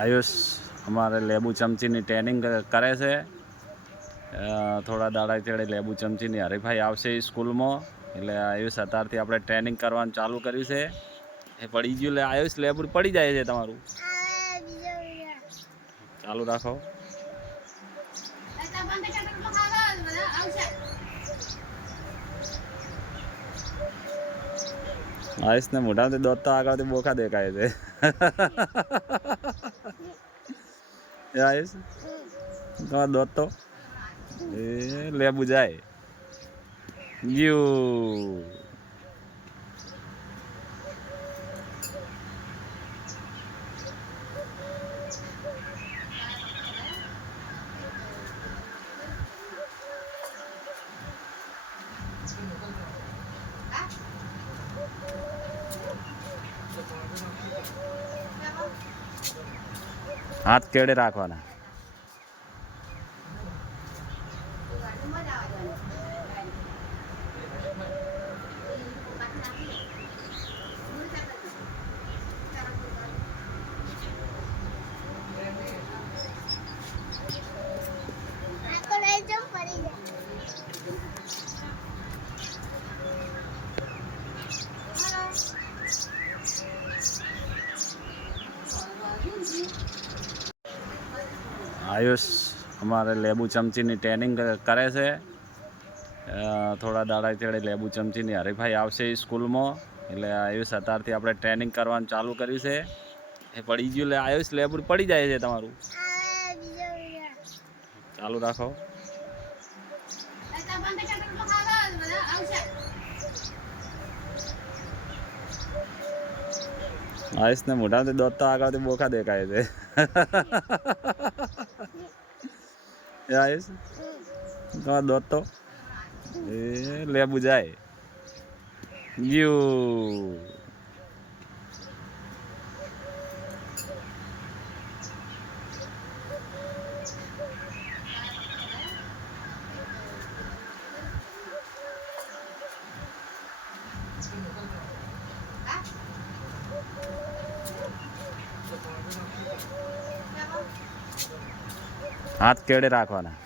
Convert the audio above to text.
આયુષ અમારે લેબુ ચમચીની ટ્રેનિંગ કરે છે. થોડા દાડા ચડે લેબુ ચમચીની હરીફાઈ આવશે સ્કૂલમાં, એટલે આયુષ અત્યારથી આપણે ટ્રેનિંગ કરવાનું ચાલુ કર્યું છે. એ પડી ગયું એટલે આયુષ લેબુ પડી જાય છે તમારું. ચાલુ રાખો. આયુષ ને મોઢામાંથી દોત તો આગળથી બોખા દેખાય છે. આયુષ તમારા દોત તો એ લેબુ જાય યુ. હાથ કેડે રાખવાના. આયુષ અમારે લેબુ ચમચીની ટ્રેનિંગ કરે છે. થોડા દાડા ચડે લેબુ ચમચીની હરીફાઈ આવશે સ્કૂલમાં, એટલે આયુષ અત્યારથી આપણે ટ્રેનિંગ કરવાનું ચાલુ કર્યું છે. એ પડી ગયું એટલે આયુષ લેબુ પડી જાય છે તમારું. ચાલુ રાખો. આયુષ ને મોઢામાંથી દોત તો આગળથી બોખા દેખાય છે. આયુષ તમારા દોત તો એ લેબુ જાય યુ. હાથ કેડે રાખવાના.